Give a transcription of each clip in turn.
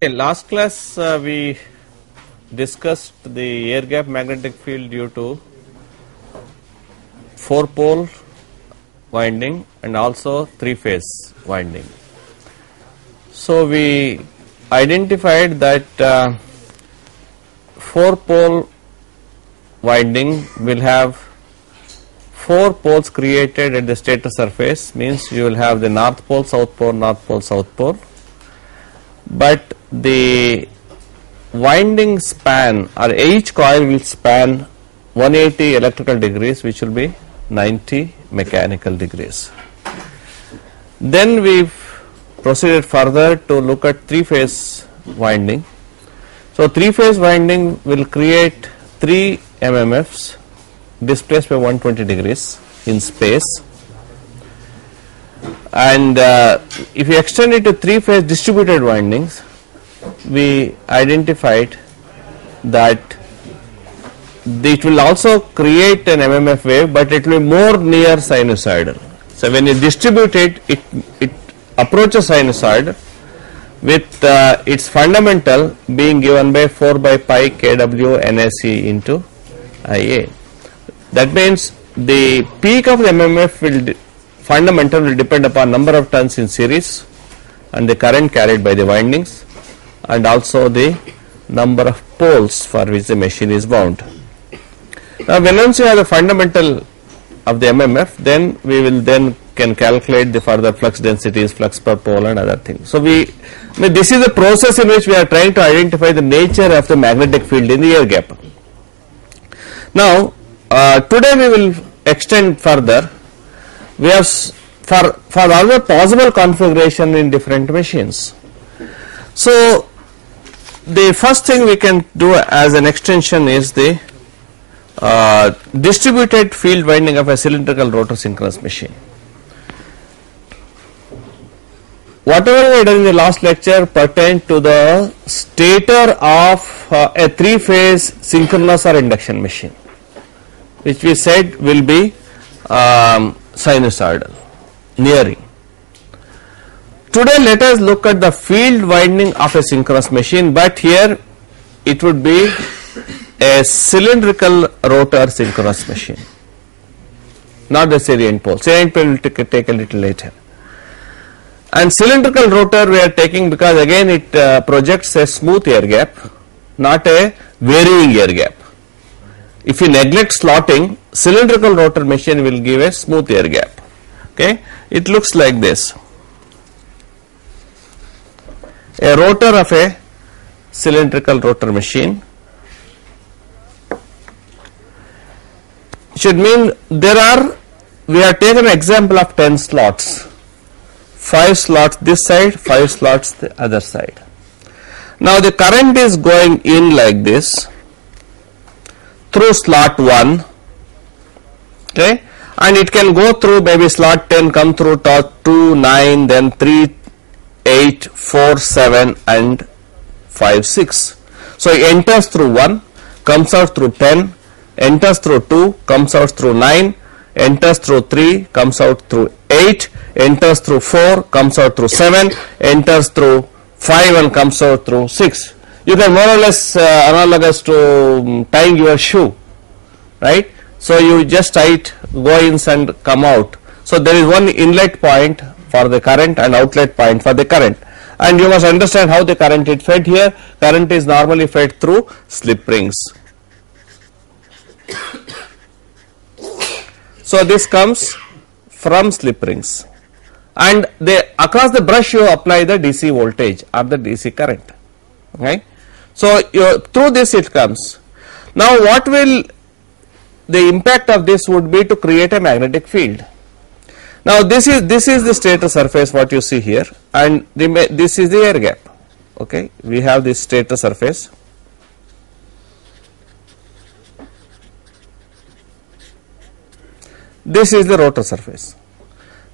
Okay, last class we discussed the air gap magnetic field due to 4-pole winding and also 3-phase winding. So we identified that 4-pole winding will have 4 poles created at the stator surface, means you will have the north pole, south pole, north pole, south pole, but the winding span or each coil will span 180 electrical degrees, which will be 90 mechanical degrees. Then we proceeded further to look at 3-phase winding. So 3-phase winding will create 3 MMFs displaced by 120 degrees in space, and if you extend it to 3-phase distributed windings, we identified that it will also create an MMF wave, but it will be more near sinusoidal. So when you distribute it, it approaches sinusoid with its fundamental being given by 4 by pi kW NAC into IA. That means the peak of the MMF will fundamental will depend upon number of turns in series and the current carried by the windings, and also the number of poles for which the machine is bound. Now once you have the fundamental of the MMF, then we will can calculate the further flux densities, flux per pole and other things. So this is the process in which we are trying to identify the nature of the magnetic field in the air gap. Now today we will extend further. We have for other possible configuration in different machines. So the first thing we can do as an extension is the distributed field winding of a cylindrical rotor synchronous machine. Whatever we did in the last lecture pertained to the stator of a 3-phase synchronous or induction machine, which we said will be sinusoidal, nearing. Today let us look at the field winding of a synchronous machine, but here it would be a cylindrical rotor synchronous machine, not the salient pole. Salient pole will take a little later. And cylindrical rotor we are taking because again it projects a smooth air gap, not a varying air gap. If you neglect slotting, cylindrical rotor machine will give a smooth air gap. Okay, it looks like this. A rotor of a cylindrical rotor machine should mean we have taken an example of 10 slots, 5 slots this side, 5 slots the other side. Now the current is going in like this through slot 1, okay, and it can go through maybe slot 10, come through 2, 9, then 3, 8, 4, 7 and 5, 6. So it enters through 1, comes out through 10, enters through 2, comes out through 9, enters through 3, comes out through 8, enters through 4, comes out through 7, enters through 5 and comes out through 6. You can more or less analogous to tying your shoe, right? So you just tie it, go in and come out. So there is one inlet point for the current and outlet point for the current, and you must understand how the current is fed here. Current is normally fed through slip rings. So this comes from slip rings, and across the brush you apply the DC voltage or the DC current. Okay, so through this it comes. Now what will the impact of this would be to create a magnetic field. Now this is the stator surface what you see here, and this is the air gap. Okay, we have this stator surface. This is the rotor surface.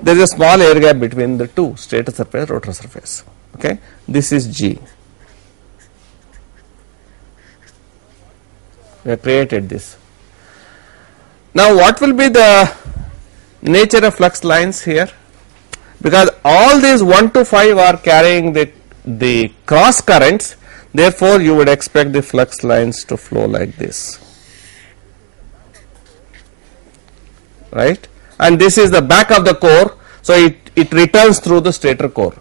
There is a small air gap between the two, stator surface, rotor surface. Okay, this is G. We have created this. Now what will be the nature of flux lines here? Because all these 1 to 5 are carrying the the cross currents, therefore you would expect the flux lines to flow like this, right, and this is the back of the core, so it returns through the stator core,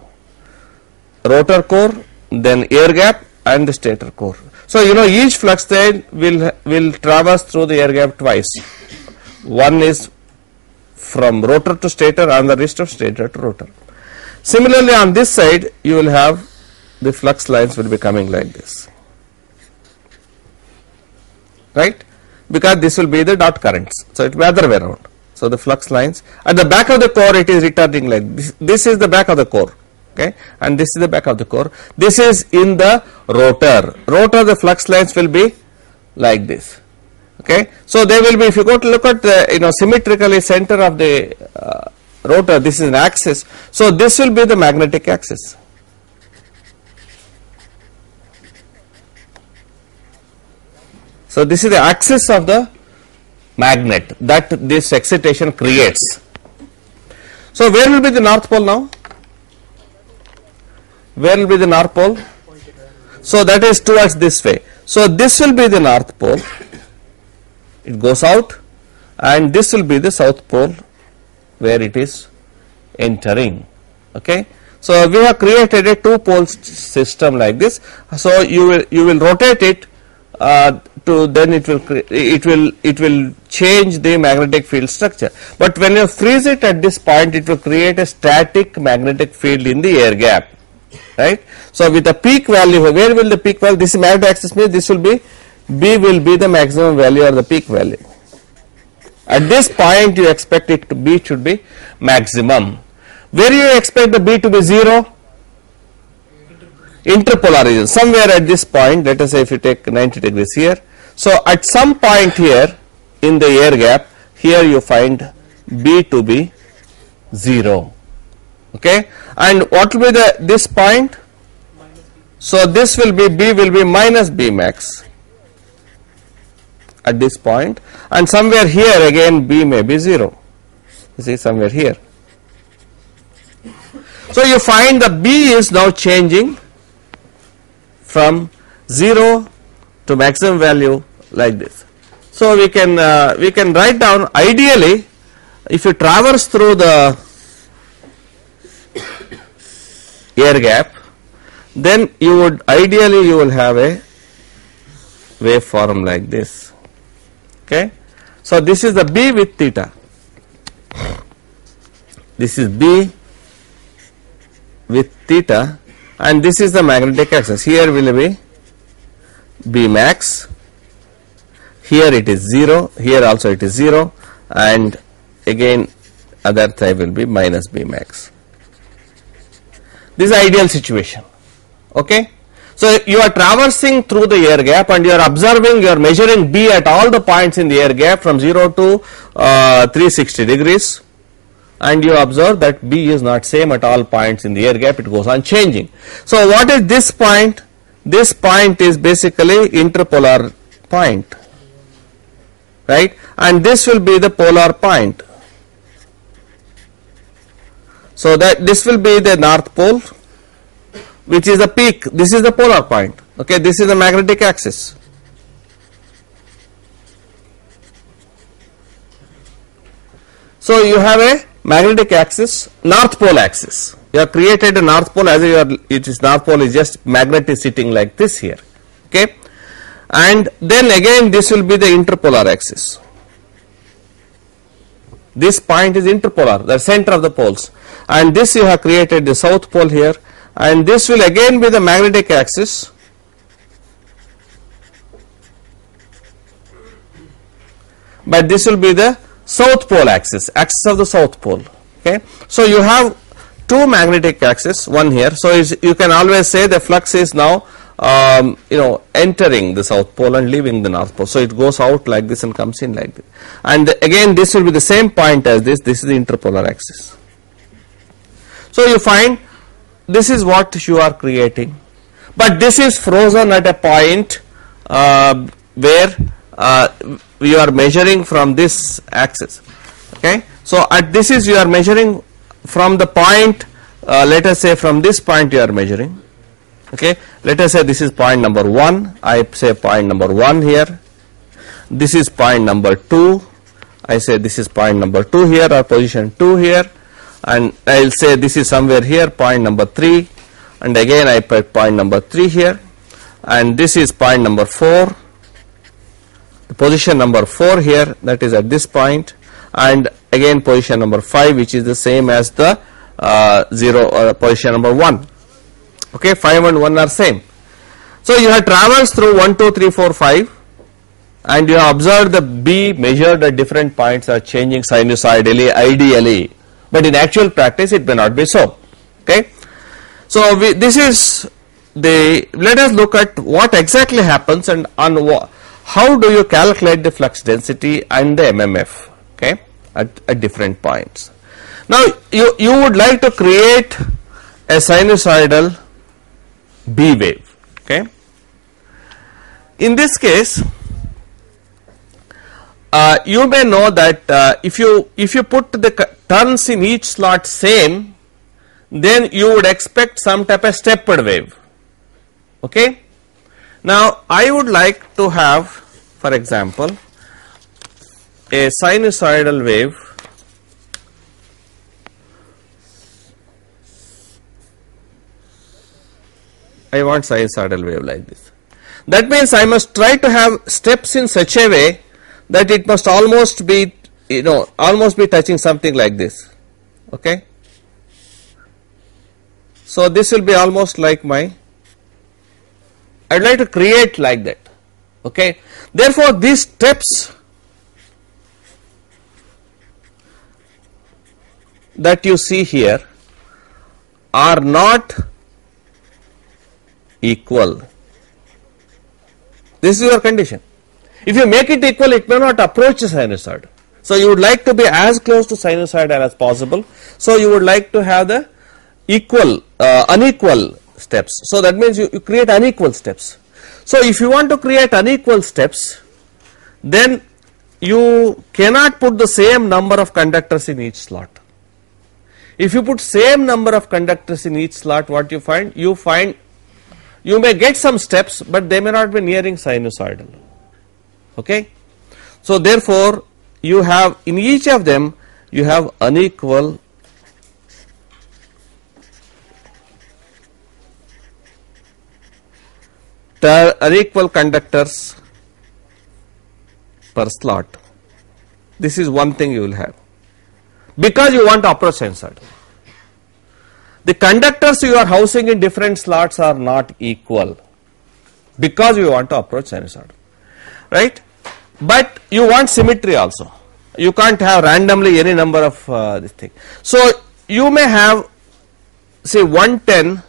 rotor core, then air gap and the stator core. So you know each flux line will traverse through the air gap twice. One is from rotor to stator and the rest of stator to rotor. Similarly on this side you will have the flux lines will be coming like this, right, because this will be the dot currents, so it will be other way around. So the flux lines at the back of the core, it is returning like this. This is the back of the core, okay, and this is the back of the core. This is in the rotor. Rotor, the flux lines will be like this. Okay, so they will be, if you go to look at the symmetrically center of the rotor, this is an axis, so this will be the magnetic axis. So this is the axis of the magnet that this excitation creates. So where will be the north pole now? Where will be the north pole? So that is towards this way. So this will be the north pole. It goes out, and this will be the south pole where it is entering. Okay, so we have created a two pole system like this. So you will rotate it to then it will change the magnetic field structure. But when you freeze it at this point, it will create a static magnetic field in the air gap, right? So with the peak value, where will the peak value? This is magnetic axis means this will be B will be the maximum value or the peak value. At this point you expect it to B should be maximum. Where you expect the B to be 0? Interpolar region, somewhere at this point. Let us say if you take 90 degrees here, so at some point here in the air gap, here you find B to be 0. Okay, and what will be this point? So this will be B will be minus B max at this point, and somewhere here again B may be 0. You see, somewhere here. So you find the B is now changing from 0 to maximum value like this. So we can write down, ideally if you traverse through the air gap, then you will have a waveform like this. Okay, so this is the B with theta. This is B with theta, and this is the magnetic axis. Here will be B max, here it is 0, here also it is 0, and again other side will be minus B max. This is ideal situation. Okay, so you are traversing through the air gap and you are observing, you are measuring B at all the points in the air gap from 0 to 360 degrees, and you observe that B is not same at all points in the air gap, it goes on changing. So what is this point? This point is basically interpolar point, right, and this will be the polar point. So that this will be the north pole, which is the peak. This is the polar point. Okay, this is the magnetic axis. So you have a magnetic axis, north pole axis. You have created a north pole, as it is north pole is just magnet is sitting like this here. Okay, and then again this will be the interpolar axis. This point is interpolar, the center of the poles, and this you have created the south pole here, and this will again be the magnetic axis, but this will be the south pole axis, axis of the south pole. Okay, so you have two magnetic axes, one here. So you can always say the flux is now entering the south pole and leaving the north pole. So it goes out like this and comes in like this, and again this will be the same point as this. This is the interpolar axis. So you find this is what you are creating, but this is frozen at a point where you are measuring from this axis. Okay, so at this is you are measuring from the point, let us say from this point you are measuring, Okay, let us say this is point number 1, I say point number 1 here, this is point number 2, I say this is point number 2 here or position 2 here, and I will say this is somewhere here point number 3, and again I put point number 3 here, and this is point number 4, the position number 4 here, that is at this point, and again position number 5 which is the same as the position number 1. Okay, 5 and 1 are same. So you have traversed through 1, 2, 3, 4, 5, and you have observed the B measured at different points are changing sinusoidally, ideally, but in actual practice it may not be so. Okay, so this is the, let us look at what exactly happens and on how do you calculate the flux density and the MMF, okay, at different points. Now you would like to create a sinusoidal B wave. Okay, in this case you may know that if you put the turns in each slot same, then you would expect some type of stepped wave. Okay, now I would like to have, for example, a sinusoidal wave I want sinusoidal wave like this. That means I must try to have steps in such a way that it must almost be, almost be touching something like this. Okay, so this will be almost like my, I would like to create like that. Okay, therefore these steps that you see here are not equal. This is your condition. If you make it equal, it may not approach the sinusoid. So you would like to be as close to sinusoidal as possible. So you would like to have the equal, unequal steps. So that means you create unequal steps. So if you want to create unequal steps, then you cannot put the same number of conductors in each slot. If you put same number of conductors in each slot, what you find? You may get some steps, but they may not be nearing sinusoidal. Okay, so therefore you have in each of them you have unequal conductors per slot. This is one thing you will have, because you want to approach sinusoidal. The conductors you are housing in different slots are not equal, because you want to approach sinusoidal, right? But you want symmetry also. You can't have randomly any number of this thing. So you may have, say, 110.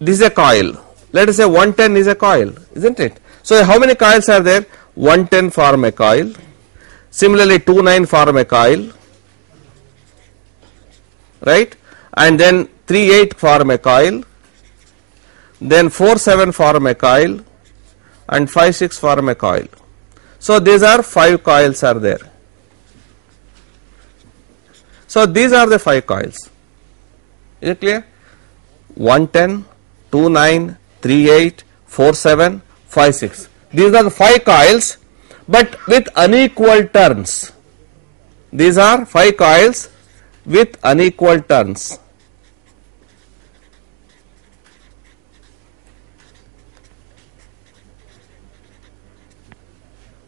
This is a coil. Let us say 110 is a coil, isn't it? So how many coils are there? 110 form a coil. Similarly, 29 form a coil, right? And then 38 form a coil, then 47 form a coil, and 56 form a coil. So these are 5 coils are there. So these are the 5 coils. Is it clear? 110, 29, 38, 47, 56. These are the 5 coils, but with unequal turns. These are 5 coils with unequal turns.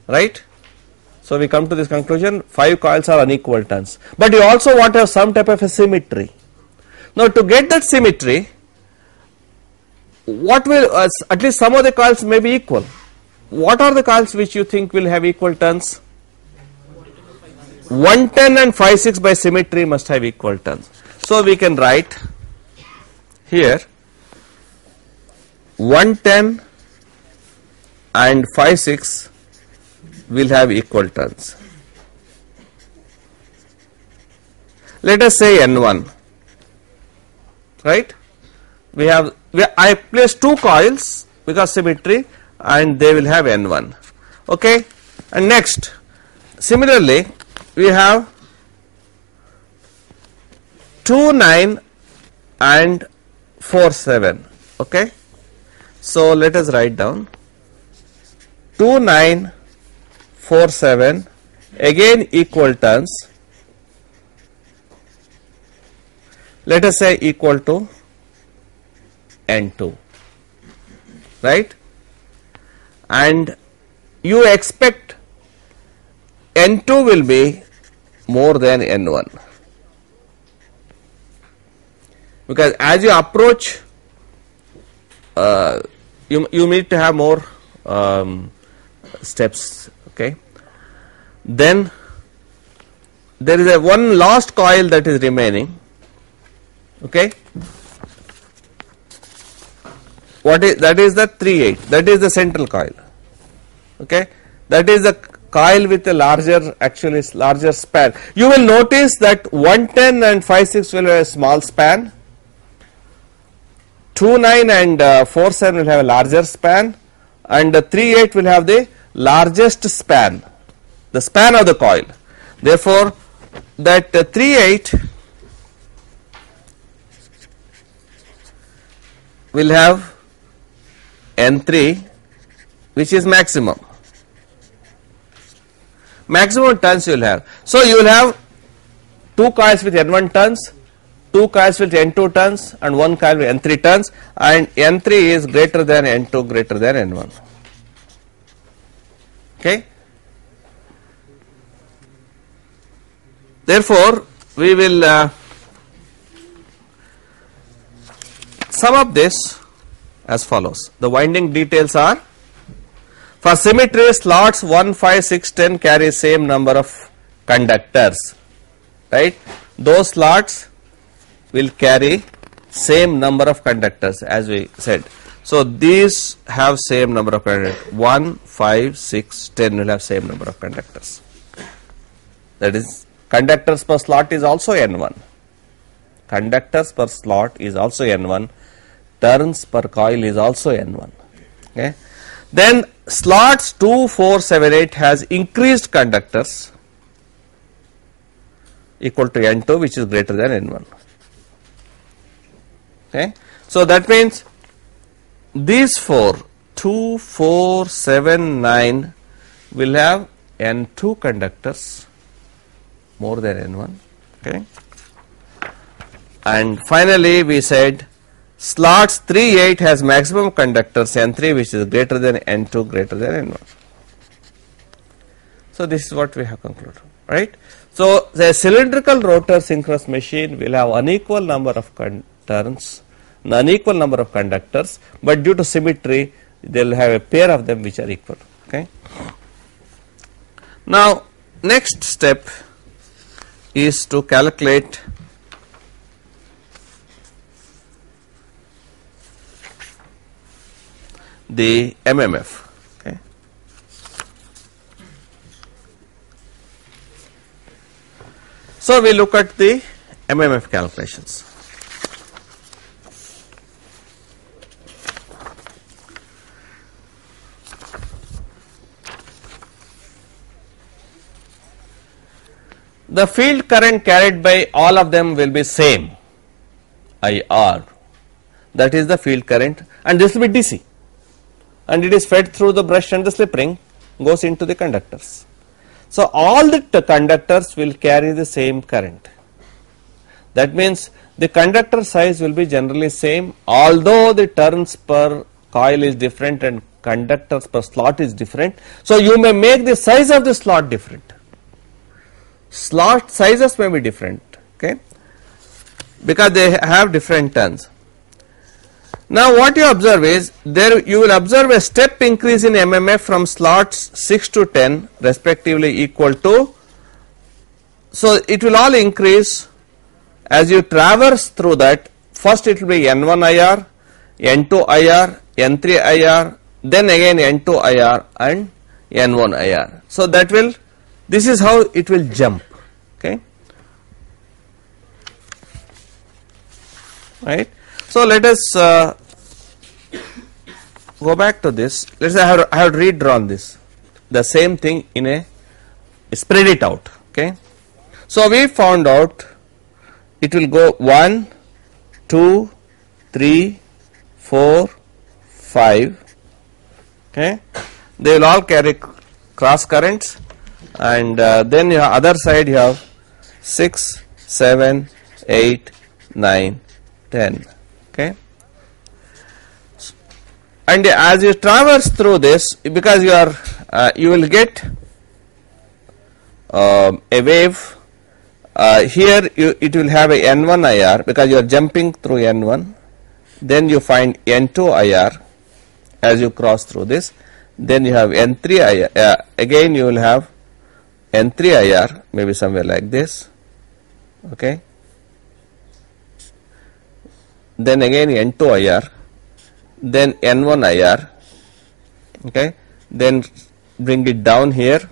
Right? So we come to this conclusion, 5 coils are unequal turns, but you also want to have some type of a symmetry. Now to get that symmetry, what will, at least some of the coils may be equal. What are the coils which you think will have equal turns? 110 and 56 by symmetry must have equal turns. So we can write here 110 and 56 will have equal turns. Let us say N1, right? I place 2 coils because symmetry, and they will have N1. Okay, and next similarly we have 2, 9 and 4, 7. Okay. So let us write down 2947 again equal turns, let us say equal to N2, right, and you expect N2 will be more than N1, because as you approach you need to have more steps. Okay, then there is a one last coil that is remaining. Okay, what is that? Is the 3-8, that is the central coil. Okay, that is the coil with a larger, actually larger span. You will notice that 110 and 5-6 will have a small span, 2-9 and 4-7 will have a larger span, and 3-8 will have the largest span, the span of the coil. Therefore, that 3-8 will have N3, which is maximum turns you will have. So you will have 2 coils with N1 turns, 2 coils with N2 turns, and 1 coil with N3 turns, and N3 is greater than N2 greater than N1. Okay. Therefore, we will sum up this as follows. The winding details are: for symmetry, slots 1, 5, 6, 10 carry same number of conductors, right? Those slots will carry same number of conductors, as we said. So these have same number of conductors. 1, 5, 6, 10 will have same number of conductors. That is, conductors per slot is also N1. Conductors per slot is also N1. Turns per coil is also N1. Okay. Then slots 2, 4, 7, 8 has increased conductors equal to N2, which is greater than N1. Okay. So that means these 4, 2, 4, 7, 9 will have N2 conductors more than N1. Okay. And finally we said slots 3, 8 has maximum conductors N3, which is greater than N2 greater than N1. So this is what we have concluded, right? So the cylindrical rotor synchronous machine will have unequal number of turns, unequal number of conductors, but due to symmetry they will have a pair of them which are equal. Okay. Now next step is to calculate the MMF. Okay. So we look at the MMF calculations. The field current carried by all of them will be same, IR, that is the field current, and this will be DC, and it is fed through the brush and the slip ring goes into the conductors. So all the conductors will carry the same current. That means the conductor size will be generally same, although the turns per coil is different and conductors per slot is different. So you may make the size of the slot different. Slot sizes may be different, okay, because they have different turns. Now what you observe is, there you will observe a step increase in MMF from slots 6 to 10 respectively equal to, so it will all increase as you traverse through that. First it will be N1 IR, N2 IR, N3 IR, then again N2 IR and N1 IR. So that will, this is how it will jump, okay, right. So let us go back to this. Let us say I have redrawn this, the same thing in a, spread it out, okay. So we found out it will go 1, 2, 3, 4, 5. Okay, they will all carry cross currents, and then your other side you have 6, 7, 8, 9, 10. Okay, and as you traverse through this, because you are you will get a wave. Here it will have a N1 IR because you are jumping through N1. Then you find N2 IR as you cross through this. Then you have N3 IR. Again you will have N3 IR, maybe somewhere like this. Okay. Then again N2 IR. Then N1 IR. Okay. Then bring it down here.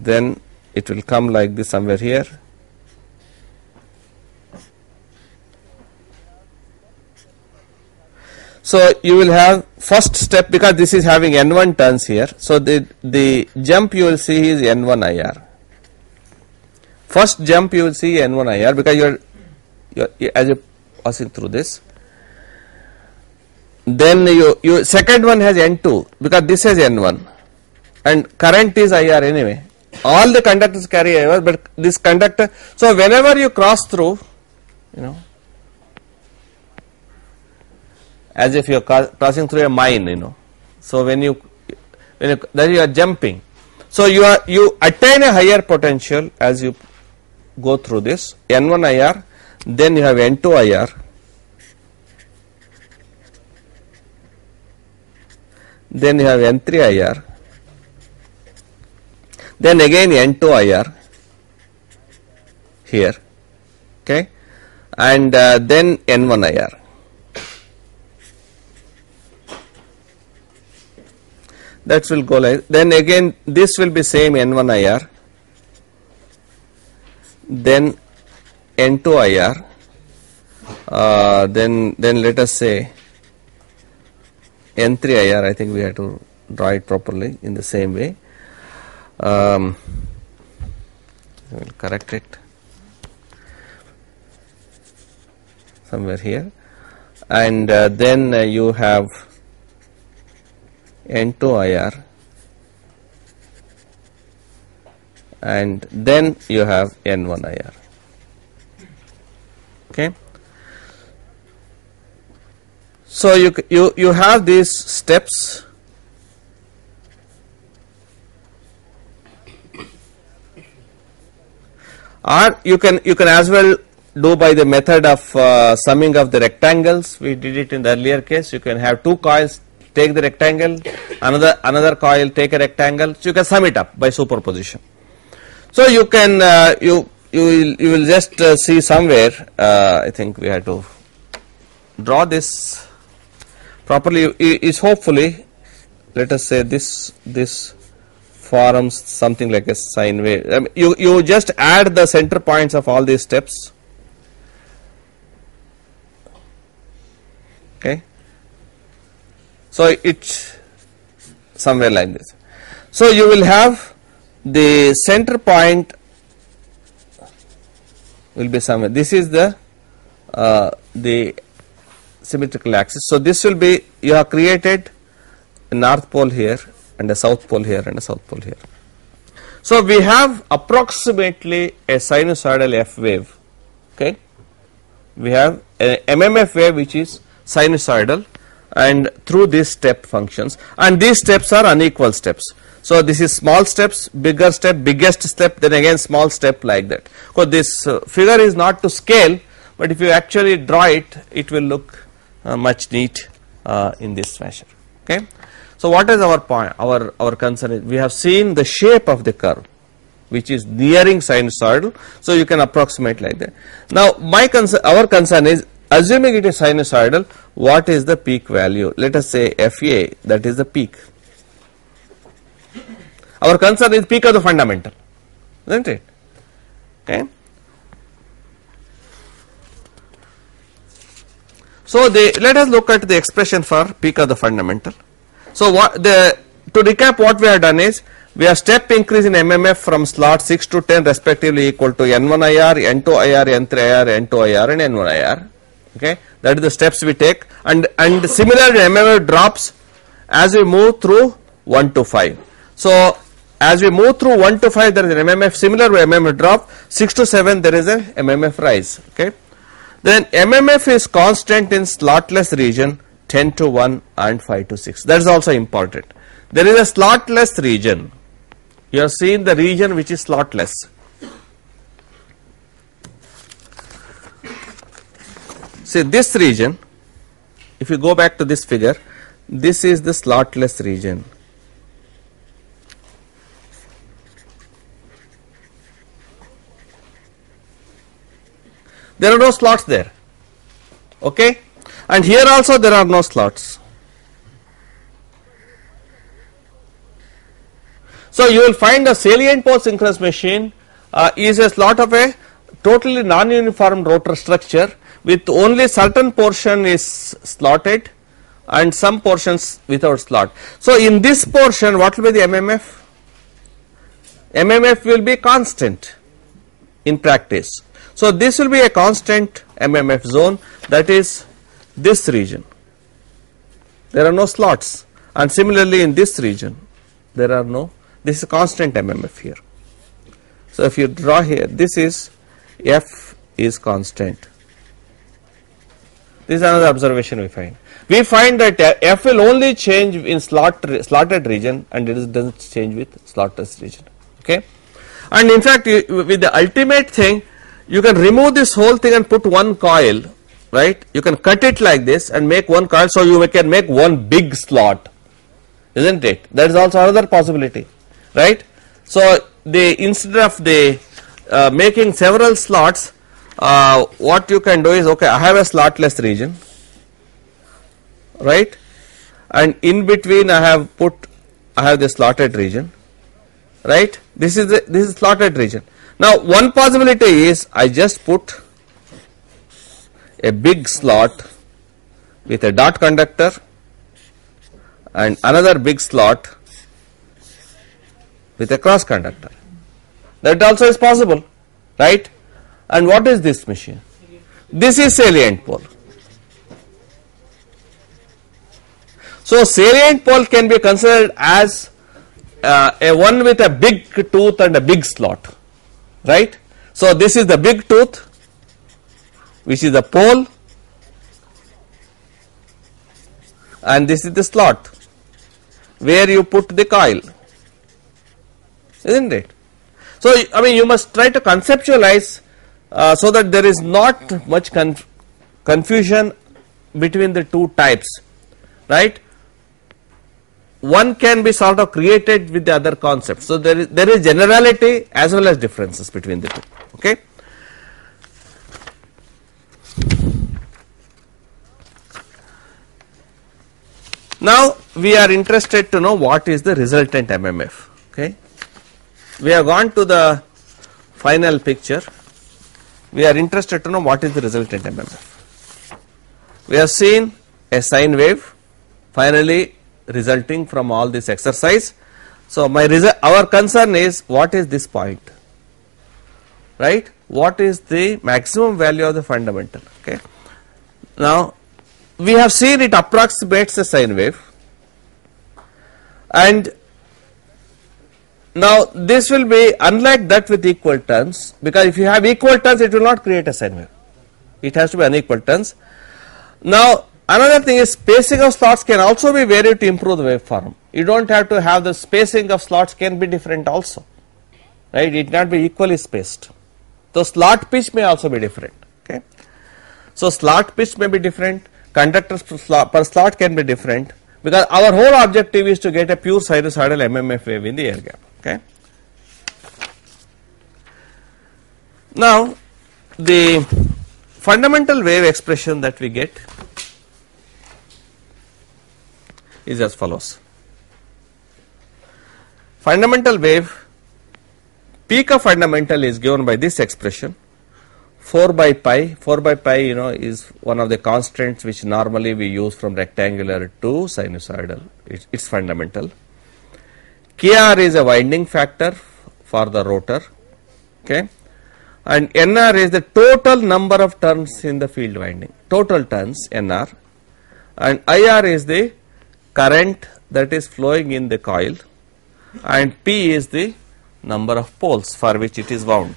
Then it will come like this somewhere here. So you will have first step, because this is having N1 turns here. So the jump you will see is N1 IR. First jump you will see N1 IR because you're as you're passing through this. Then you second one has N2 because this has N1, and current is IR anyway. All the conductors carry IR, but this conductor. So whenever you cross through, as if you are crossing through a mine, So when you then you are jumping. So you attain a higher potential as you go through this N1 IR. Then you have N2 IR. Then you have N3 IR. Then again N2 IR here. Okay, and then N1 IR. That will go like, then again this will be same N1 IR, then N2 IR, then let us say N3 IR. I think we have to draw it properly in the same way. I will correct it somewhere here, and then you have N2 IR, and then you have N1 IR. Okay. So you have these steps. Or you can as well do by the method of summing of the rectangles. We did it in the earlier case. You can have two coils, take the rectangle, another coil, take a rectangle. So you can sum it up by superposition. So you can you will just see somewhere. I think we have to draw this properly. Is hopefully, let us say this forms something like a sine wave. You just add the center points of all these steps. Okay. So it's somewhere like this. So you will have the center point will be somewhere. This is the symmetrical axis. So this will be, you have created a north pole here and a south pole here and a south pole here. So we have approximately a sinusoidal F wave. Okay, we have a MMF wave which is sinusoidal, and through these step functions, and these steps are unequal steps. So this is small steps, bigger step, biggest step, then again small step, like that. So this figure is not to scale, but if you actually draw it, it will look much neat in this fashion. Okay. So what is our point? Our concern is, we have seen the shape of the curve, which is nearing sinusoidal. So you can approximate like that. Now our concern is, assuming it is sinusoidal, what is the peak value? Let us say FA, that is the peak. Our concern is peak of the fundamental, isn't it? Okay. So let us look at the expression for peak of the fundamental. So to recap, what we have done is, we have step increase in MMF from slot 6 to 10 respectively equal to N1 IR, N2 IR, N3 IR, N2 IR and N1 IR. Okay, that is the steps we take, and similarly MMF drops as we move through 1 to 5. So as we move through 1 to 5 there is an MMF, similar MMF drop, 6 to 7 there is an MMF rise. Okay, then MMF is constant in slotless region 10 to 1 and 5 to 6. That is also important. There is a slotless region. You have seen the region which is slotless. See this region, if you go back to this figure, this is the slotless region. There are no slots there, okay, and here also there are no slots. So you will find a salient pole synchronous machine is a slot of a totally non-uniform rotor structure with only certain portion is slotted and some portions without slot. So in this portion what will be the MMF? MMF will be constant in practice. So this will be a constant MMF zone, that is this region. There are no slots, and similarly in this region there are no, this is a constant MMF here. So if you draw here, this is F is constant. This is another observation we find. We find that F will only change in slotted region and it does not change with slotless region. Okay, and in fact with the ultimate thing, you can remove this whole thing and put one coil, right? You can cut it like this and make one coil, so you can make one big slot, isn't it? That is also another possibility, right? So instead of making several slots, what you can do is, okay, I have a slotless region, right, and in between I have the slotted region, right? This is slotted region. Now one possibility is I just put a big slot with a dot conductor and another big slot with a cross conductor. That also is possible, right? And what is this machine? This is salient pole. So salient pole can be considered as a one with a big tooth and a big slot, right? So this is the big tooth, which is the pole, and this is the slot where you put the coil, isn't it? So I mean you must try to conceptualize so that there is not much confusion between the two types, right? One can be sort of created with the other concept. So there is generality as well as differences between the two. Okay. Now we are interested to know what is the resultant MMF. Okay. We have gone to the final picture. We are interested to know what is the resultant MMF. We have seen a sine wave finally resulting from all this exercise. So our concern is what is this point, right? What is the maximum value of the fundamental? Okay. Now we have seen it approximates a sine wave, and now this will be unlike that with equal turns, because if you have equal turns it will not create a sine wave, it has to be unequal turns. Now another thing is spacing of slots can also be varied to improve the waveform. You do not have to have the spacing of slots can be different also, right? It not be equally spaced. So slot pitch may also be different. Okay. So slot pitch may be different, conductors per slot can be different, because our whole objective is to get a pure sinusoidal MMF wave in the air gap. Okay. Now the fundamental wave expression that we get is as follows. Fundamental wave, peak of fundamental is given by this expression 4 by pi. 4 by pi is one of the constants which normally we use from rectangular to sinusoidal. It's fundamental. Kr is a winding factor for the rotor, okay, and NR is the total number of turns in the field winding, total turns NR, and IR is the current that is flowing in the coil, and P is the number of poles for which it is wound.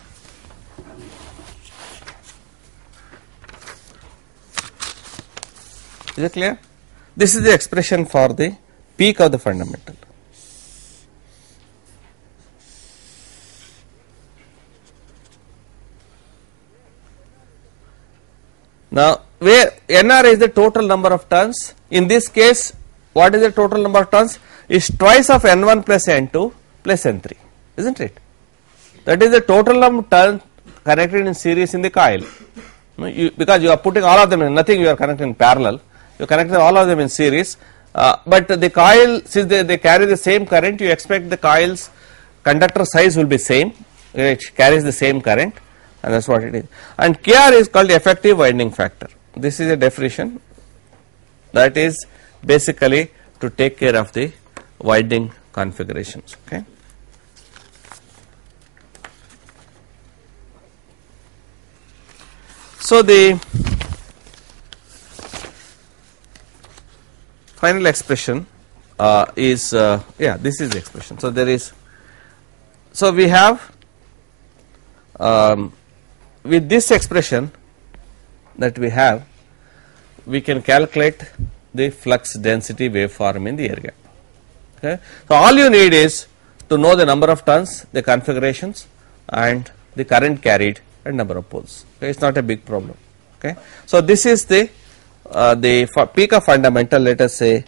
Is it clear? This is the expression for the peak of the fundamental. Now, where NR is the total number of turns, in this case, what is the total number of turns? Is twice of N1 plus N2 plus N3, isn't it? That is the total number of turns connected in series in the coil. Because you are putting all of them in, nothing you are connecting in parallel, you are connecting all of them in series, but the coil, since they carry the same current, you expect the coil's conductor size will be same, it carries the same current, and that is what it is. And Kr is called effective winding factor. This is a definition that is basically to take care of the winding configurations. Okay. So, the final expression is this is the expression. So, there is, so we have with this expression that we have, we can calculate the flux density waveform in the air gap. Okay. So, all you need is to know the number of turns, the configurations, and the current carried and number of poles. Okay. It is not a big problem. Okay. So, this is the peak of fundamental, let us say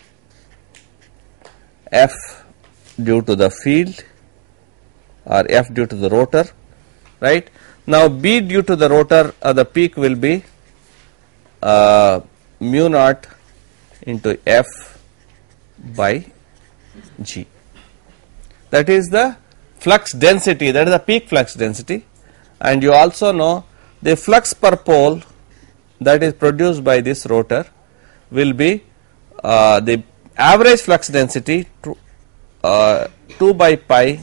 F due to the field or F due to the rotor, right. Now, B due to the rotor, the peak will be mu naught into F by G. That is the flux density, that is the peak flux density, and you also know the flux per pole that is produced by this rotor will be the average flux density 2 by pi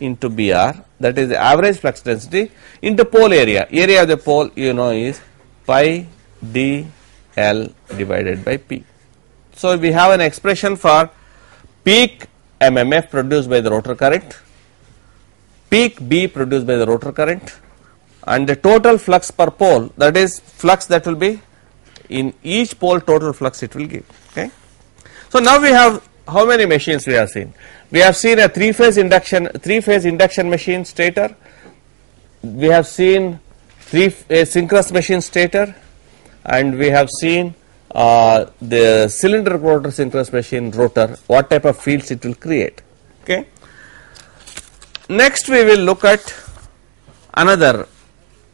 into Br, that is the average flux density into pole area. Area of the pole you know is pi d L divided by P. So, we have an expression for peak MMF produced by the rotor current, peak B produced by the rotor current, and the total flux per pole, that is flux that will be in each pole, total flux it will give. Okay. So, now we have how many machines we have seen? We have seen a three phase induction machine stator, we have seen a synchronous machine stator, and we have seen the cylinder rotor synchronous machine rotor, what type of fields it will create. Okay. Next we will look at another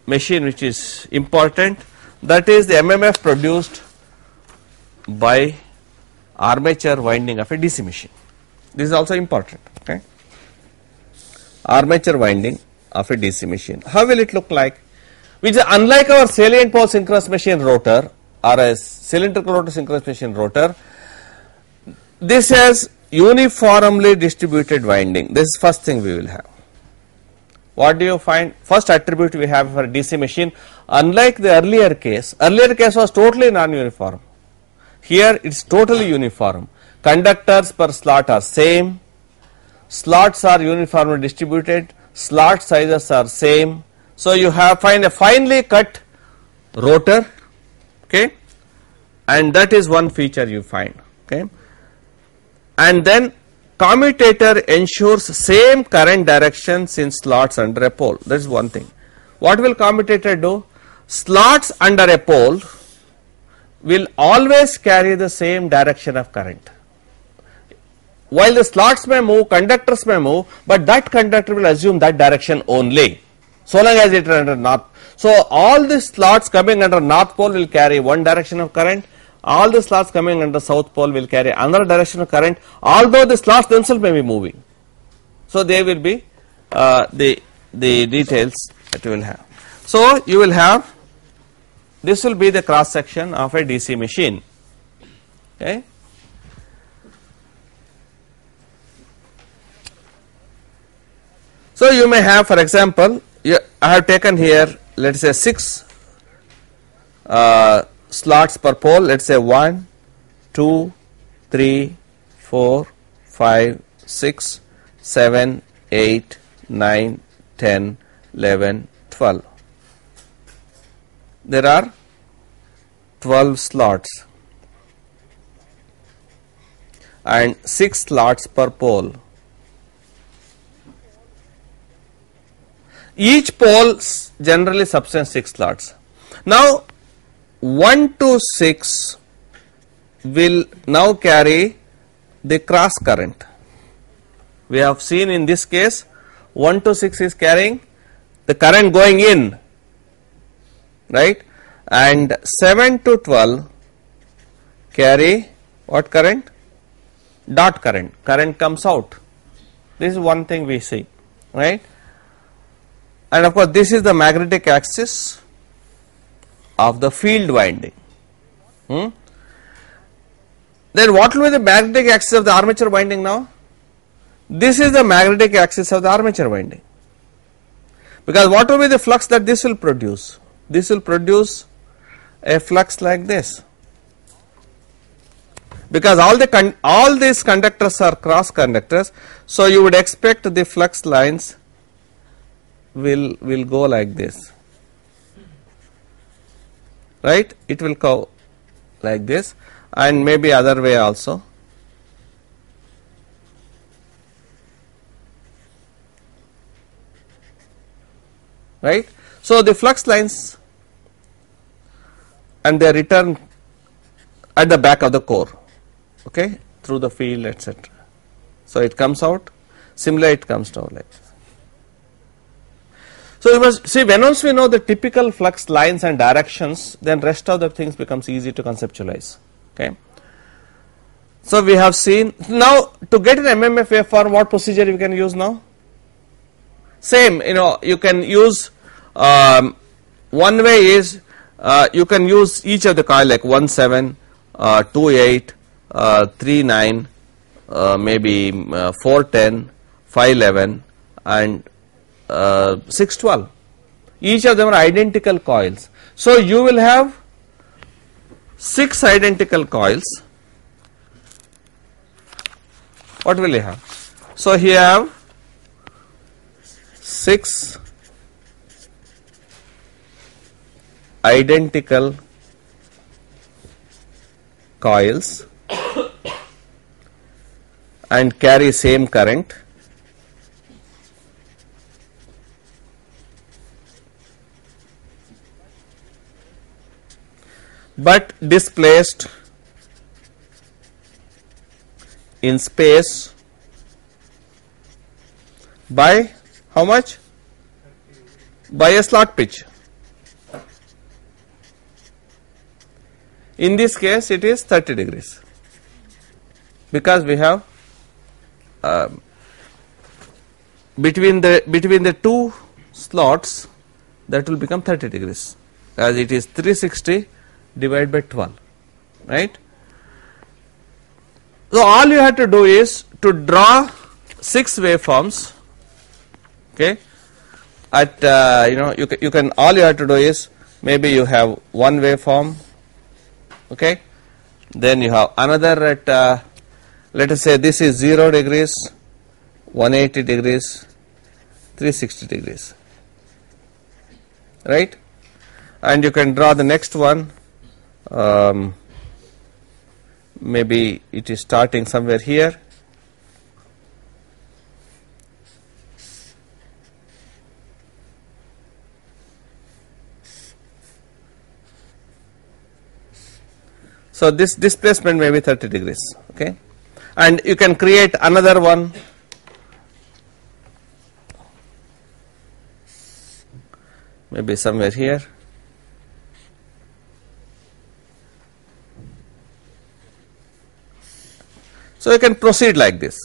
machine which is important, that is the MMF produced by armature winding of a DC machine. This is also important. Okay. Armature winding of a DC machine. How will it look like? Which is unlike our salient pole synchronous machine rotor or a cylindrical rotor synchronous machine rotor, this has uniformly distributed winding. This is first thing we will have. What do you find? First attribute we have for a DC machine, unlike the earlier case was totally non-uniform. Here it is totally uniform. Conductors per slot are same, slots are uniformly distributed, slot sizes are same. So, you find a finely cut rotor, okay, and that is one feature you find. Okay. And then commutator ensures same current directions in slots under a pole, that is one thing. What will commutator do? Slots under a pole will always carry the same direction of current. While the slots may move, conductors may move, but that conductor will assume that direction only, so long as it is under north. So, all the slots coming under north pole will carry one direction of current, all the slots coming under south pole will carry another direction of current, although the slots themselves may be moving. So, they will be the details that you will have. So, you will have, this will be the cross section of a DC machine. Okay. So, you may have, for example, I have taken here, let us say 6 slots per pole, let us say 1, 2, 3, 4, 5, 6, 7, 8, 9, 10, 11, 12. There are 12 slots and 6 slots per pole. Each pole generally subtends 6 slots. Now 1 to 6 will now carry the cross current. We have seen in this case 1 to 6 is carrying the current going in, right, and 7 to 12 carry what current? Dot current. Current comes out. This is one thing we see, right, and of course this is the magnetic axis of the field winding. Then what will be the magnetic axis of the armature winding now? This is the magnetic axis of the armature winding, because what will be the flux that this will produce? This will produce a flux like this, because all these conductors are cross conductors. So you would expect the flux lines will go like this, right? It will go like this, and maybe other way also. Right. So the flux lines, and they return at the back of the core, okay, through the field, etc. So it comes out, similarly it comes down like this. So you must see, once we know the typical flux lines and directions, then rest of the things becomes easy to conceptualize. Okay. So we have seen, now to get an MMF waveform, what procedure you can use now? Same, you can use one way is you can use each of the coil like 1 7, 2 8, 3 9, maybe 4 10, 5 11, and 6 12. Each of them are identical coils. So you will have 6 identical coils. What will you have? So here you have 6 identical coils and carry same current, but displaced in space by how much? By a slot pitch. In this case it is 30 degrees, because we have between the two slots, that will become 30 degrees, as it is 360 divided by 12, right. So all you have to do is to draw 6 waveforms, okay, at you can all you have to do is, maybe you have one waveform, okay, then you have another at let us say this is 0 degrees, 180 degrees, 360 degrees, right, and you can draw the next one, maybe it is starting somewhere here, so this displacement may be 30 degrees, okay, and you can create another one, maybe somewhere here, so you can proceed like this,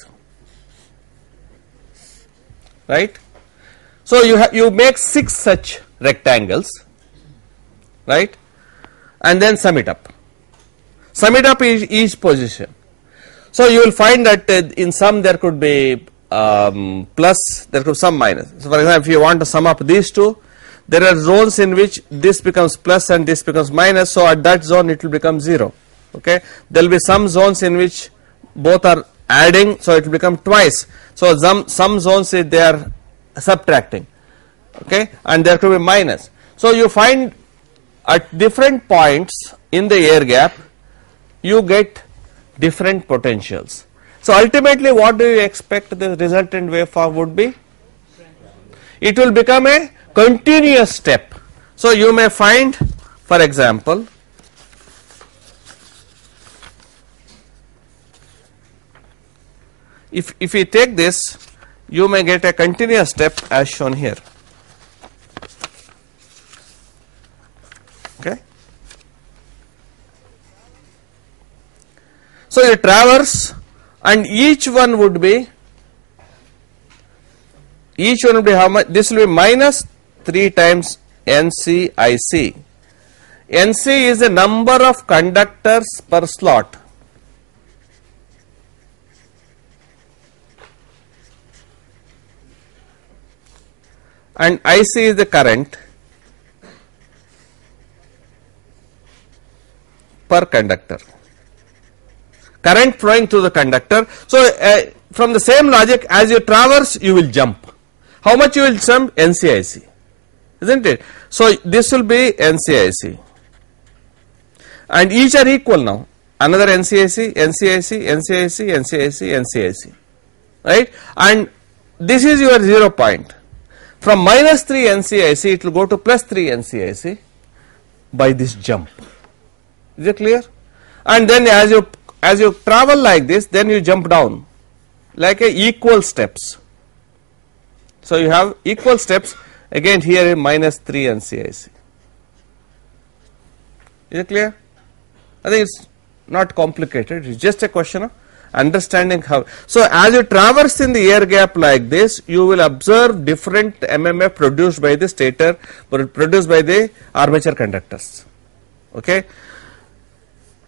right. So you make 6 such rectangles, right, and then sum it up. Sum it up each position. So you will find that in some there could be plus, there could be some minus. So for example, if you want to sum up these two, there are zones in which this becomes plus and this becomes minus, so at that zone it will become 0. Okay, there will be some zones in which both are adding, so it will become twice. So some zones they are subtracting, okay, and there could be minus. So you find at different points in the air gap you get different potentials. So ultimately what do you expect the resultant waveform would be? It will become a continuous step. So you may find, for example, if we take this, you may get a continuous step as shown here. Okay. So you traverse, and each one would be how much? This will be minus 3 times NCIC. NC is the number of conductors per slot. And IC is the current per conductor. Current flowing through the conductor. So from the same logic, as you traverse, you will jump. How much you will jump? NCIC, isn't it? So this will be NCIC, and each are equal now. Another NCIC, NCIC, NCIC, NCIC, NCIC, right? And this is your 0 point. From minus 3 NCIC, it will go to plus 3 NCIC by this jump. Is it clear? And then as you travel like this, then you jump down like a equal steps. So you have equal steps again here in minus 3 NCIC. Is it clear? I think it's not complicated. It's just a question of understanding how. So as you traverse in the air gap like this, you will observe different MMF produced by the stator, produced by the armature conductors. Okay,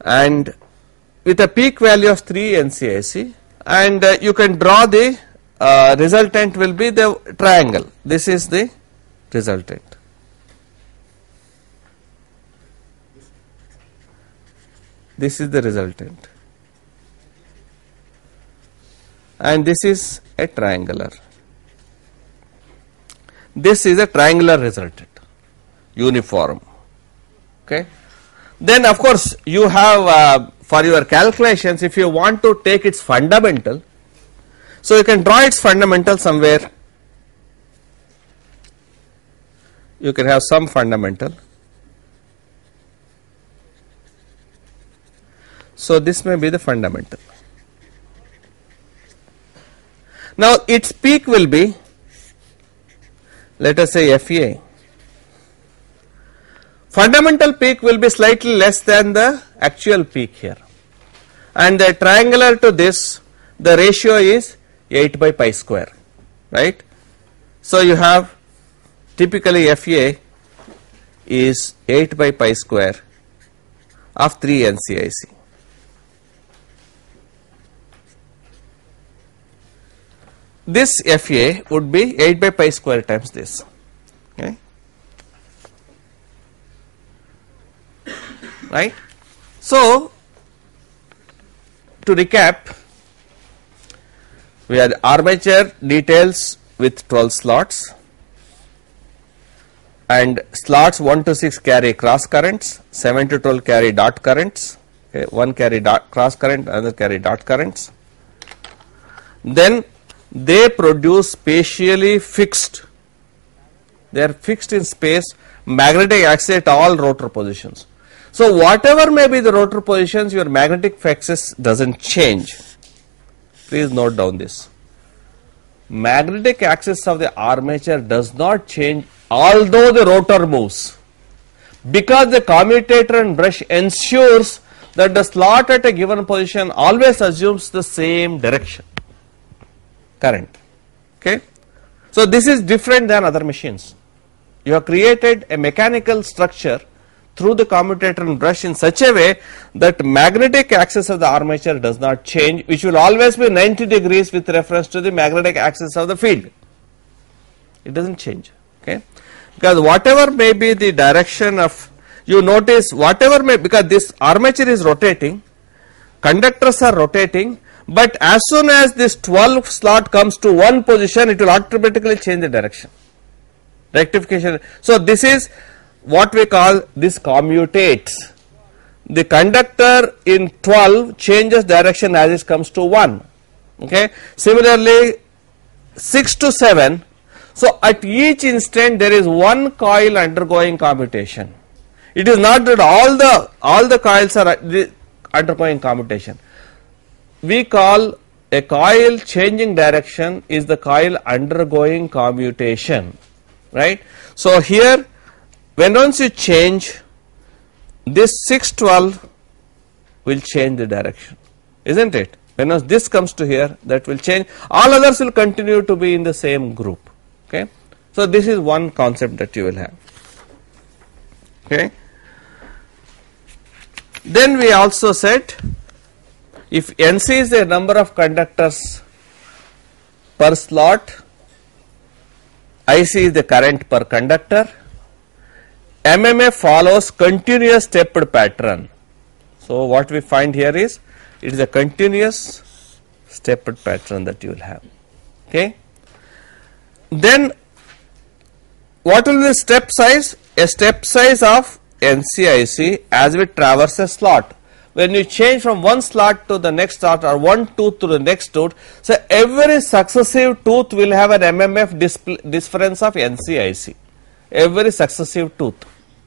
and with a peak value of 3 NCIC, and you can draw the resultant will be the triangle. This is the resultant. This is the resultant. And this is a triangular. This is a triangular resultant, uniform. Okay. Then of course you have for your calculations, if you want to take its fundamental, so you can draw its fundamental somewhere. You can have some fundamental. So this may be the fundamental. Now its peak will be, let us say FA. Fundamental peak will be slightly less than the actual peak here, and the triangular to this, the ratio is 8 by pi square, right? So you have typically FA is 8 by pi square of 3 NCIC. This FA would be 8 by pi square times this. Okay. Right. So to recap, we had armature details with 12 slots, and slots 1 to 6 carry cross currents, 7 to 12 carry dot currents. Okay, one carry dot cross current, another carry dot currents. Then they produce spatially fixed, they are fixed in space, magnetic axis at all rotor positions. So whatever may be the rotor positions, your magnetic axis doesn't change. Please note down this. Magnetic axis of the armature does not change although the rotor moves, because the commutator and brush ensures that the slot at a given position always assumes the same direction current. Okay. So this is different than other machines. You have created a mechanical structure through the commutator and brush in such a way that magnetic axis of the armature does not change, which will always be 90 degrees with reference to the magnetic axis of the field. It does not change, okay, because whatever may be the direction of, you notice whatever may, because this armature is rotating, conductors are rotating, but as soon as this 12 slot comes to one position, it will automatically change the direction. Rectification. So this is what we call this commutates. The conductor in 12 changes direction as it comes to 1. Okay. Similarly, 6 to 7. So at each instant there is one coil undergoing commutation. It is not that all the coils are undergoing commutation. We call a coil changing direction is the coil undergoing commutation. Right. So here, when once you change, this 612 will change the direction, isn't it? When once this comes to here, that will change. All others will continue to be in the same group. Okay. So this is one concept that you will have. Okay. Then we also said, if NC is the number of conductors per slot, IC is the current per conductor, MMF follows continuous stepped pattern. So what we find here is, it is a continuous stepped pattern that you will have. Okay. Then what will be the step size? A step size of NCIC as we traverse a slot. When you change from one slot to the next slot or one tooth to the next tooth, so every successive tooth will have an MMF difference of NCIC. Every successive tooth,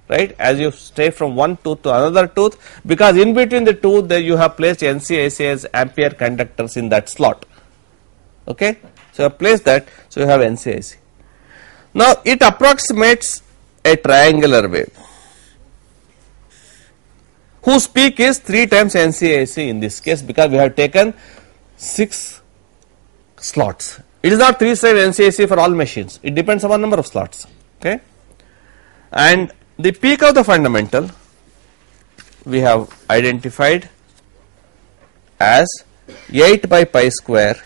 right? As you stay from one tooth to another tooth, because in between the tooth there you have placed NCIC as ampere conductors in that slot. Okay, so you have placed that, so you have NCIC. Now it approximates a triangular wave, whose peak is 3 times NCIC in this case, because we have taken 6 slots. It is not 3 times NCIC for all machines, it depends upon number of slots. Okay. And the peak of the fundamental we have identified as 8 by pi square.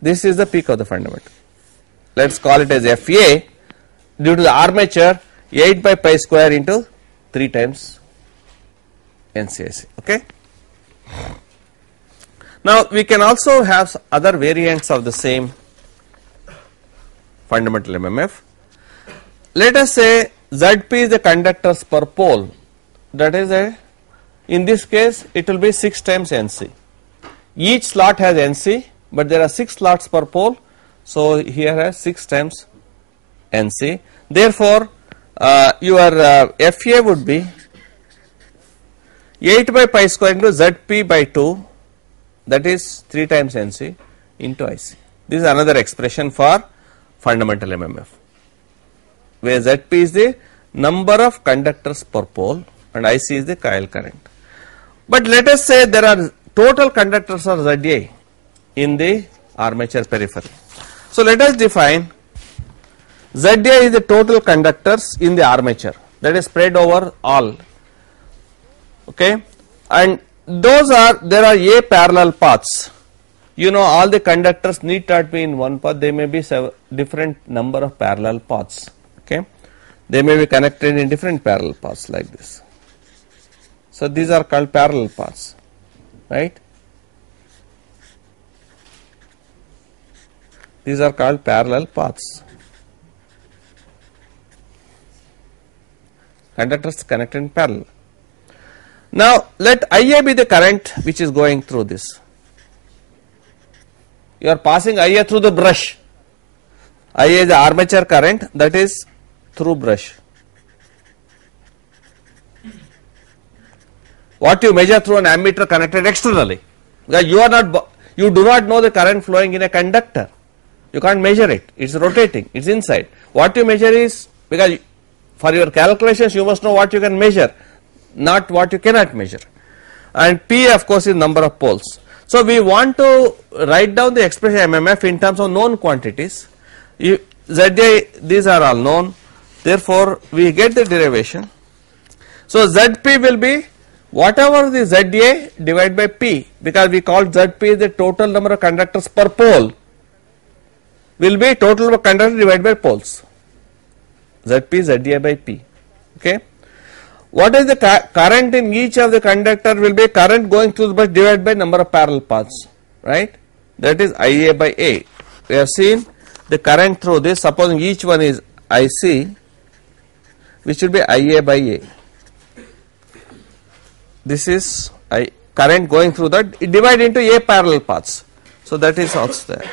This is the peak of the fundamental. Let us call it as FA, due to the armature 8 by pi square into 3 times NCIC. Okay. Now we can also have other variants of the same fundamental MMF. Let us say ZP is the conductors per pole, that is in this case it will be 6 times NC. Each slot has NC, but there are 6 slots per pole, so here has 6 times NC. Therefore your FA would be 8 by pi square into ZP by 2, that is 3 times NC into IC. This is another expression for fundamental MMF, where ZP is the number of conductors per pole and IC is the coil current. But let us say there are total conductors or ZA in the armature periphery. So let us define ZA is the total conductors in the armature, that is spread over all. Okay, and those are, there are A parallel paths. You know, all the conductors need not be in one path, they may be different number of parallel paths. Okay, they may be connected in different parallel paths like this. So these are called parallel paths, right? These are called parallel paths. Conductors connected in parallel. Now let IA be the current which is going through this. You are passing IA through the brush. IA is the armature current, that is through brush. What you measure through an ammeter connected externally, because you do not know the current flowing in a conductor. You can't measure it, it is rotating, it is inside. What you measure is, because for your calculations you must know what you can measure, not what you cannot measure. And P of course is number of poles. So we want to write down the expression MMF in terms of known quantities. ZA, these are all known, therefore we get the derivation So Zp will be whatever the Za divided by P, because we call Zp the total number of conductors per pole, will be total number of conductors divided by poles. Zp Za by P. Okay. What is the current in each of the conductor will be current going through the bus divided by number of parallel paths, right? That is Ia by A. We have seen the current through this, supposing each one is Ic, which will be Ia by A. This is current going through that, it divide into A parallel paths. So that is also there,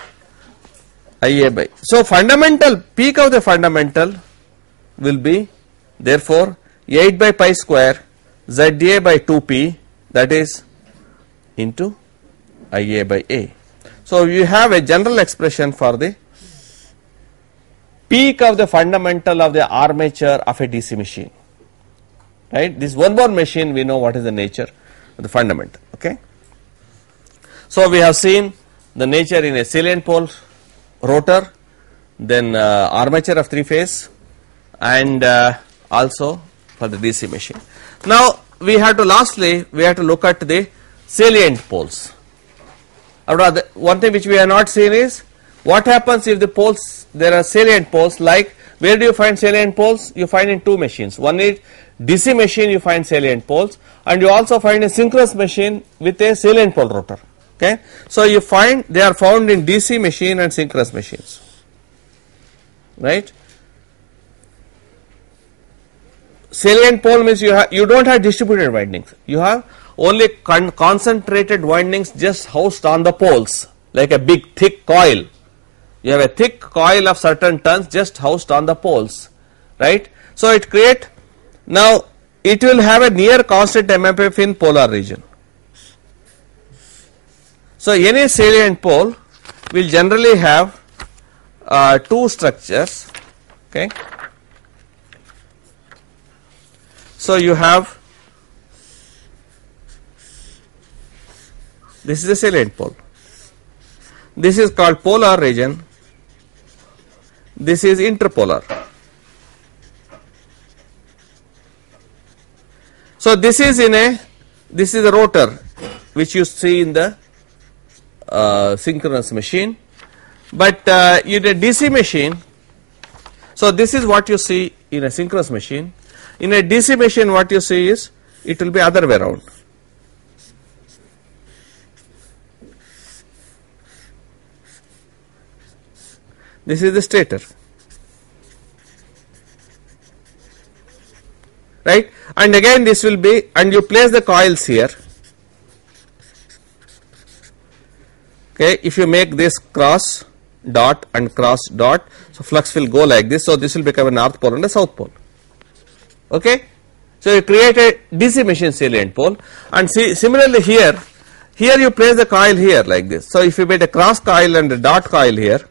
Ia by. So fundamental, peak of the fundamental will be therefore 8 by pi square Za by 2p, that is into Ia by A. So you have a general expression for the peak of the fundamental of the armature of a DC machine, right. This one more machine, we know what is the nature of the fundamental. Okay. So we have seen the nature in a salient pole rotor, then armature of 3 phase, and also for the DC machine. Now we have to lastly we have to look at the salient poles. One thing which we have not seen is what happens if the poles, there are salient poles, like where do you find salient poles? You find in 2 machines. One is DC machine, you find salient poles, and you also find a synchronous machine with a salient pole rotor. Okay. So you find they are found in DC machine and synchronous machines, right. Salient pole means you don't have distributed windings, you have only concentrated windings just housed on the poles, like a big thick coil. You have a thick coil of certain turns just housed on the poles, right. So it create, now it will have a near constant MMF in polar region. So any salient pole will generally have 2 structures. Okay. So you have, this is the salient pole, this is called polar region, this is interpolar. So this is this is a rotor which you see in the synchronous machine, but in a DC machine, so this is what you see in a synchronous machine. In a DC machine what you see is it will be other way around. This is the stator, right, and again this will be, and you place the coils here. Okay, if you make this cross dot and cross dot, so flux will go like this, so this will become a north pole and a south pole. Okay. So you create a DC machine salient pole, and see similarly here you place the coil here like this. So if you made a cross coil and a dot coil here,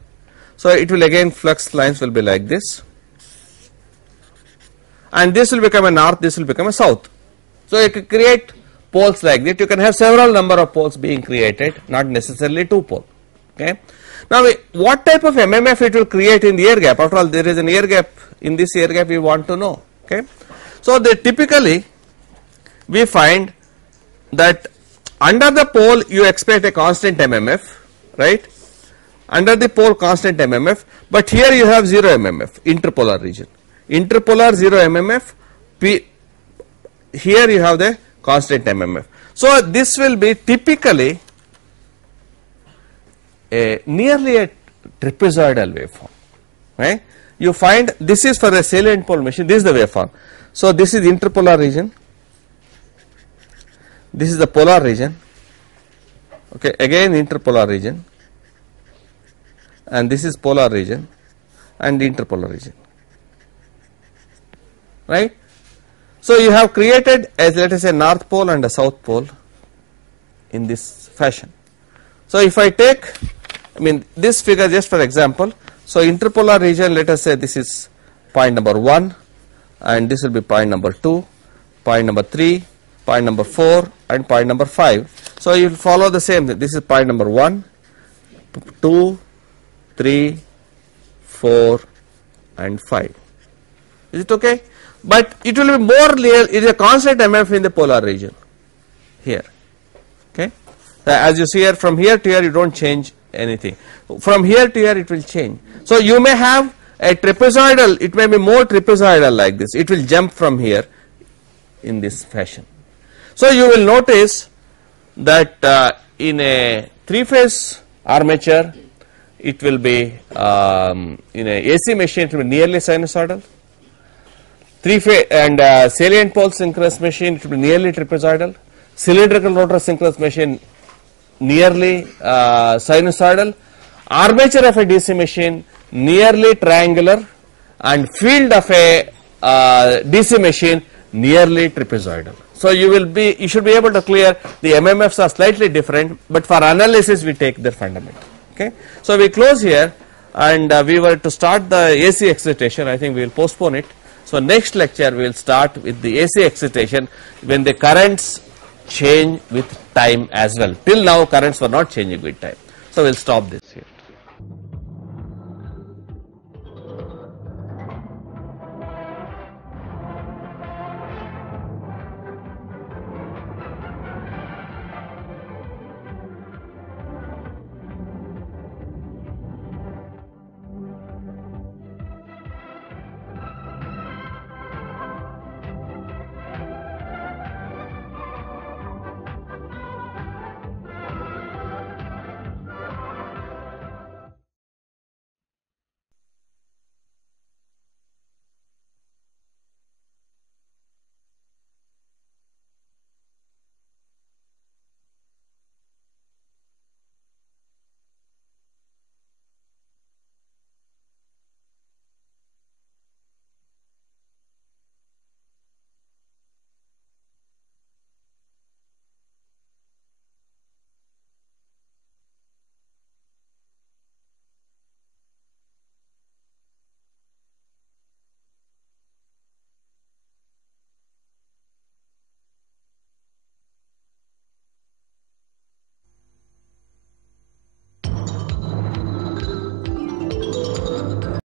so it will again flux lines will be like this, and this will become a north, this will become a south. So you can create poles like that. You can have several number of poles being created, not necessarily 2 pole. Okay. Now what type of MMF it will create in the air gap? After all, there is an air gap, in this air gap we want to know. Okay. So typically we find that under the pole you expect a constant MMF, right, under the pole constant MMF, but here you have 0 MMF, interpolar region, interpolar 0 MMF, here you have the constant MMF. So this will be typically nearly a trapezoidal waveform, right. You find this is for a salient pole machine, this is the waveform. So this is interpolar region, this is the polar region, okay, again interpolar region, and this is polar region and interpolar region, right. So you have created as, let us say, north pole and a south pole in this fashion. So if I take, this figure just for example, so interpolar region, let us say this is point number 1, and this will be point number 2, point number 3, point number 4 and point number 5. So you will follow the same, this is point number 1, 2, 3, 4 and 5. Is it okay? but it will be more real. It is a constant MMF in the polar region here. Okay, as you see here, from here to here you don't change anything. From here to here it will change. So you may have a trapezoidal. It may be more trapezoidal like this. It will jump from here in this fashion. So you will notice that in a three-phase armature, it will be in a AC machine it will be nearly sinusoidal. Three-phase and salient pole synchronous machine it will be nearly trapezoidal. Cylindrical rotor synchronous machine nearly sinusoidal. Armature of a DC machine nearly triangular, and field of a DC machine nearly trapezoidal. So you should be able to clear the MMFs are slightly different, but for analysis we take their fundamental. Okay, so we close here, and we were to start the AC excitation. I think we will postpone it. So next lecture we will start with the AC excitation when the currents change with time as well. Till now currents were not changing with time. So we will stop this here.